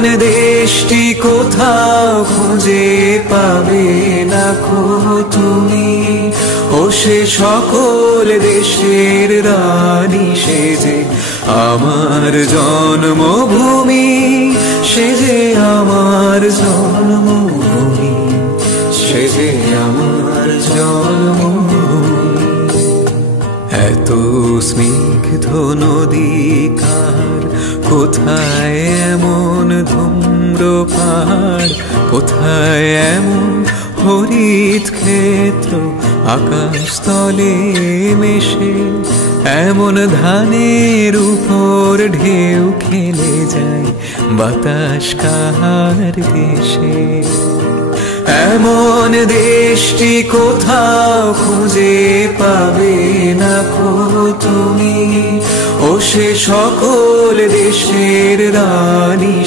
এমন দেশটি কোথাও খুঁজে পাবে না খো তুমি, ও সে সকল দেশের রানী সেজে আমার জন্মভূমি, সে যে আমার জন্মভূমি, সে যে আমার জন্মভূমি। এত স্নিগ্ধ নদী কার, কোথায় এমন ধূম্র পাহাড়, কোথায় এমন হরিত ক্ষেত্র, আকাশ তলে মেশে এমন ধানের উপর ঢেউ খেলে যায় বাতাস কাহার দেশে। এমন দেশটি কোথাও খুঁজে পাবে না খো তুমি, ও সে সকল দেশের রানী।